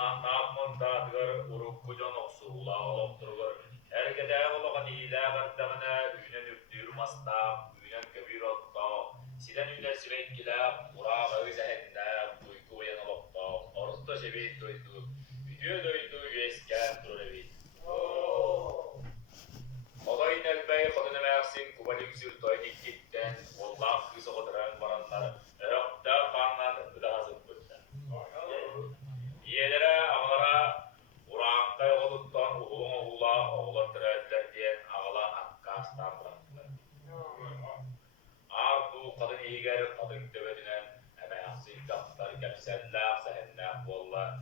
Ulan nakman dağıtır, urukkucan oksuğula olopturgur. Erkede olağa diyile gardağına üynen üptürmasta, üynen kebir otta. Siden üyne sürekkile, urağa üzehenne, uyku uyan olopta. Orta şebit duydu. Video duydu, yüesken dururevit. Olayın elbey kadını mersin, kubalim sürtoynik gitten. Wallah kısa koduran varanlar. Ökta kanlan ıdahasın kuttan. Yelere ağlara Uran'da oluttan uğun oğula oğulattır etler diyen ağalan akkastan bıraktılar. Ardu kadın iyiger kadın dövedinen hemen asil kaplar kepseller sehenler bolla